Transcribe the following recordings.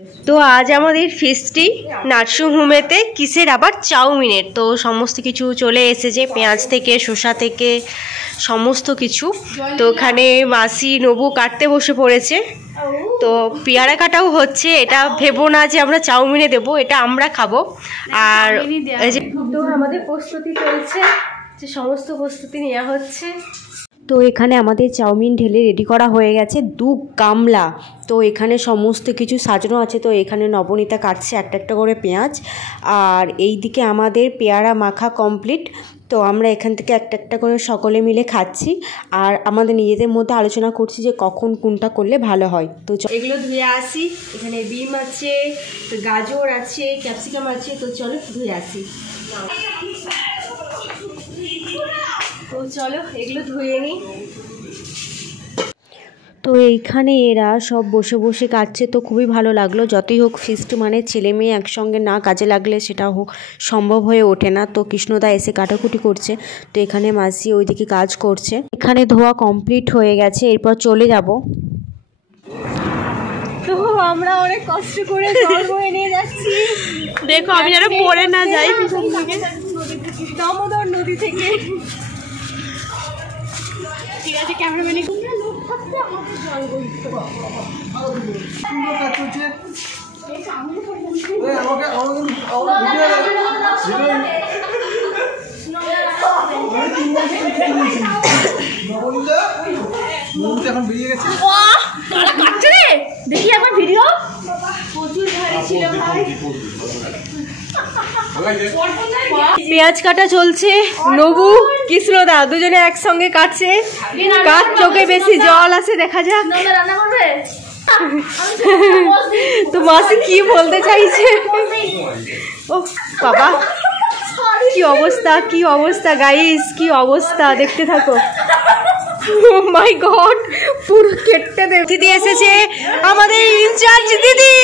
তো আজ আমাদের ফিস্টটি নার্সিং হোমেতে কিসের আবার চাউমিনের। তো সমস্ত কিছু চলে এসেছে, পেঁয়াজ থেকে শসা থেকে সমস্ত কিছু। তো ওখানে মাসি নবু কাটতে বসে পড়েছে। তো পেয়ারা কাটাও হচ্ছে, এটা ভেবো না যে আমরা চাউমিনে দেবো, এটা আমরা খাবো। আর তো আমাদের প্রস্তুতি চলছে, যে সমস্ত প্রস্তুতি নেওয়া হচ্ছে। তো এখানে আমাদের চাউমিন ঢেলে রেডি করা হয়ে গেছে 2 গামলা। তো এখানে সমস্ত কিছু সাজানো আছে। তো এখানে নবনীতা কাটছে একটা একটা করে পেঁয়াজ, আর এই দিকে আমাদের পেয়ারা মাখা কমপ্লিট। তো আমরা এখান থেকে একটা একটা করে সকলে মিলে খাচ্ছি, আর আমাদের নিজেদের মধ্যে আলোচনা করছি যে কখন কোনটা করলে ভালো হয়। তো এগুলো ধুয়ে আসি। এখানে বিম আছে, গাজর আছে, ক্যাপসিকাম আছে। তো চলো ধুয়ে আসি। তো চলো এগুলো ধুয়ে নিই। তো এইখানে এরা সব বসে বসে কাটছে, তো খুবই ভালো লাগলো। যতই হোক ফিস্ট মানে ছেলে মেয়ে একসঙ্গে না কাজে লাগলে সেটা হোক সম্ভব হয়ে ওঠে না। তো কৃষ্ণদা এসে কাটাকুটি করছে, তো এখানে মাসি ওইদিকে কাজ করছে। এখানে ধোয়া কমপ্লিট হয়ে গেছে, এরপর চলে যাব। তো আমরা অনেক কষ্ট করে জল বয়ে নিয়ে যাচ্ছি। দেখো আমি যেন পড়ে না যাই দামোদর নদী থেকে। ঠিক আছে, ক্যামেরাম্যান এখন বেরিয়ে গেছে। দেখি আমার ভিডিও প্রচুর ভারী ছিল ভাই। পেঁয়াজ কাটা চলছে, নবু কৃষ্ণদা দুজনে একসঙ্গে কাটছে। কার চোখে বেশি জল আছে দেখা যাক। তো মাসি কি বলতে চাইছে? ও বাবা, কি অবস্থা, কি অবস্থা গাইস, কি অবস্থা, দেখতে থাকো। ও মাই গড, পুরো কেটে দেব। দিদি এসেছে, আমাদের ইনচার্জ দিদি।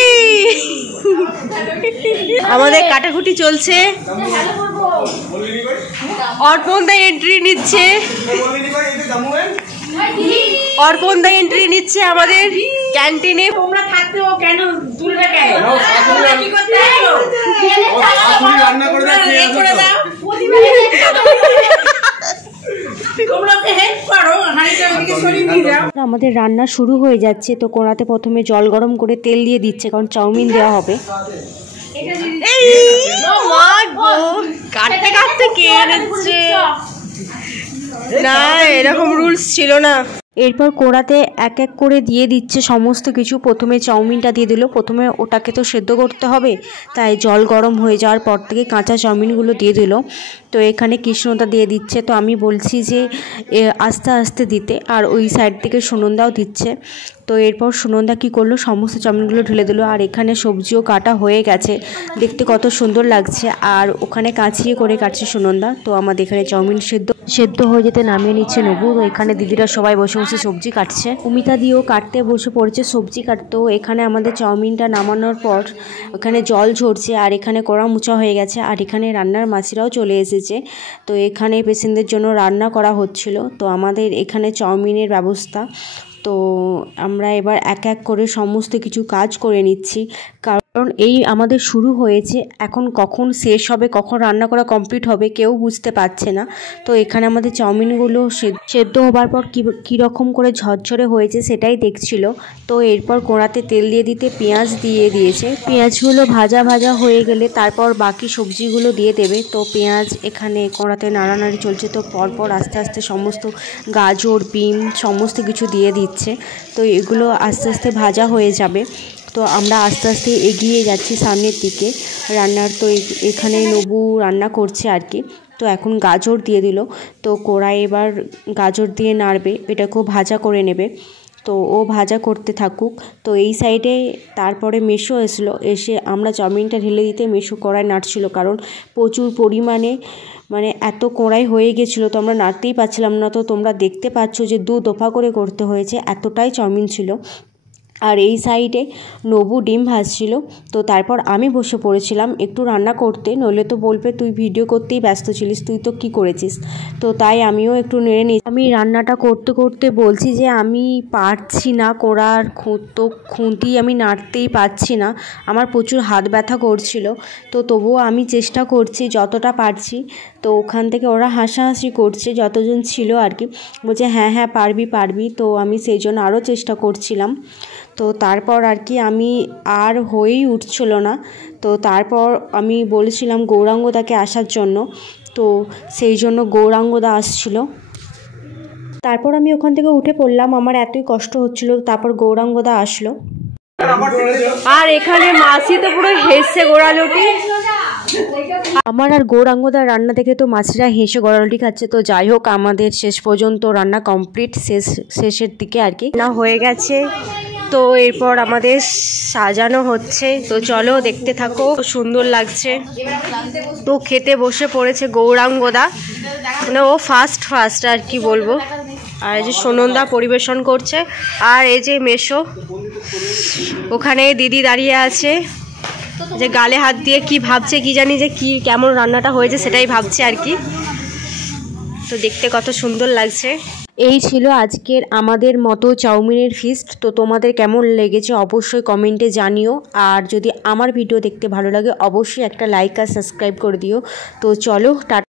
আমাদের কাটাকুটি চলছে। অর্পণ দা এন্ট্রি নিচ্ছে, অর্পণ দা এন্ট্রি নিচ্ছে আমাদের ক্যান্টিনে। তোমরা থাকতেও কেন তুলবে কেন? কি করতে রান্না করে দাও। আমাদের রান্না শুরু হয়ে যাচ্ছে। তো কড়াতে প্রথমে জল গরম করে তেল দিয়ে দিচ্ছে, কারণ চাউমিন দেওয়া হবে। কাটতে কাটতে কে এনেছে? না, এরকম রুলস ছিল না। এরপর কড়াতে এক এক করে দিয়ে দিচ্ছে সমস্ত কিছু। প্রথমে চাউমিনটা দিয়ে দিল, প্রথমে ওটাকে তো সেদ্ধ করতে হবে, তাই জল গরম হয়ে যাওয়ার পর থেকে কাঁচা চাউমিনগুলো দিয়ে দিল। তো এখানে কৃষ্ণদা দিয়ে দিচ্ছে, তো আমি বলছি যে আস্তে আস্তে দিতে, আর ওই সাইড থেকে সুনন্দাও দিচ্ছে। তো এরপর সুনন্দা কী করলো, সমস্ত চাউমিনগুলো ঢেলে দিল। আর এখানে সবজিও কাটা হয়ে গেছে, দেখতে কত সুন্দর লাগছে। আর ওখানে কাঁচিয়ে করে কাটছে সুনন্দা। তো আমাদের এখানে চাউমিন সেদ্ধ হয়ে যেতে নামিয়ে নিচ্ছে নবু। তো এখানে দিদিরা সবাই বসে বসে সবজি কাটছে। অমিতা দিয়েও কাটতে বসে পড়েছে সবজি কাটতো। এখানে আমাদের চাউমিনটা নামানোর পর ওখানে জল ঝরছে, আর এখানে কড়া মুছা হয়ে গেছে। আর এখানে রান্নার মাসিরাও চলে এসেছে। তো এখানে পেশেন্টদের জন্য রান্না করা হচ্ছিল। তো আমাদের এখানে চাউমিনের ব্যবস্থা। তো আমরা এবার এক এক করে সমস্ত কিছু কাজ করে নিচ্ছি, কারণ এই আমাদের শুরু হয়েছে, এখন কখন শেষ হবে, কখন রান্না করা কমপ্লিট হবে কেউ বুঝতে পারছে না। তো এখানে আমাদের চাউমিনগুলো সেদ্ধ হবার পর কীরকম করে ঝরঝরে হয়েছে সেটাই দেখছিল। তো এরপর কড়াতে তেল দিয়ে দিতে পেঁয়াজ দিয়ে দিয়েছে। পেঁয়াজগুলো ভাজা ভাজা হয়ে গেলে তারপর বাকি সবজিগুলো দিয়ে দেবে। তো পেঁয়াজ এখানে কড়াতে নাড়ানাড়ি চলছে। তো পরপর আস্তে আস্তে সমস্ত গাজর, বিম সমস্ত কিছু দিয়ে দিচ্ছে। তো এগুলো আস্তে আস্তে ভাজা হয়ে যাবে। তো আমরা আস্তে আস্তে এগিয়ে যাচ্ছি সামনের দিকে রান্নার। তো এখানে নবু রান্না করছে আর কি। তো এখন গাজর দিয়ে দিল। তো কড়াই এবার গাজর দিয়ে নাড়বে, এটাকেও ভাজা করে নেবে। তো ও ভাজা করতে থাকুক। তো এই সাইডে তারপরে মেশো এসে আমরা চাউমিনটা ঢেলে দিতে মেশো কড়াই নাড়ছিল, কারণ প্রচুর পরিমাণে মানে এত কড়াই হয়ে গেছিলো, তো আমরা নাড়তেই পারছিলাম না। তো তোমরা দেখতে পাচ্ছ যে 2 দফা করে করতে হয়েছে, এতটাই চাউমিন ছিল। আর এই সাইডে নবু ডিম ভাজছিল। তো তারপর আমি বসে পড়েছিলাম একটু রান্না করতে, নইলে তো বলবে তুই ভিডিও করতেই ব্যস্ত ছিলিস, তুই তো কী করেছিস। তো তাই আমিও একটু নেড়ে নিই। আমি রান্নাটা করতে করতে বলছি যে আমি পারছি না করার, খুঁটি আমি নাড়তেই পারছি না, আমার প্রচুর হাত ব্যথা করছিল। তো তবুও আমি চেষ্টা করছি যতটা পারছি। তো ওখান থেকে ওরা হাসাহাসি করছে, যতজন ছিল আর কি, বলছে হ্যাঁ হ্যাঁ পারবি পারবি। তো আমি সেই জন্য আরও চেষ্টা করছিলাম। তো তারপর আর কি আমি আর হয়েই উঠছিল না। তো তারপর আমি বলেছিলাম গৌরাঙ্গদাকে আসার জন্য, তো সেই জন্য গৌরাঙ্গদা আসছিল। তারপর আমি ওখান থেকে উঠে পড়লাম, আমার এতই কষ্ট হচ্ছিল। তারপর গৌরাঙ্গদা আসলো, আর এখানে মাসি তো পুরো হেসে গোড়ালোটি। আমার আর গৌরাঙ্গদার রান্না দেখে তো মাসিরা হেসে গড়ালটি খাচ্ছে। তো যাই হোক, আমাদের শেষ পর্যন্ত রান্না কমপ্লিট, শেষের দিকে আর কি না হয়ে গেছে। তো এরপর আমাদের সাজানো হচ্ছে, তো চলো দেখতে থাকো, সুন্দর লাগছে। তো খেতে বসে পড়েছে গৌরাঙ্গদা, মানে ও ফার্স্ট আর কি বলবো। আর এই যে সোনন্দা পরিবেশন করছে, আর এই যে মেশো ওখানে দিদি দাঁড়িয়ে আছে, যে গালে হাত দিয়ে কি ভাবছে কি জানি, যে কি কেমন রান্নাটা হয়েছে সেটাই ভাবছে আর কি। তো দেখতে কত সুন্দর লাগছে। এই ছিল আজকের আমাদের মতো চাউমিনের ফিস্ট। তো তোমাদের কেমন লেগেছে অবশ্যই কমেন্টে জানিও, আর যদি আমার ভিডিও দেখতে ভালো লাগে অবশ্যই একটা লাইক আর সাবস্ক্রাইব করে দিও। তো চলো টাটা।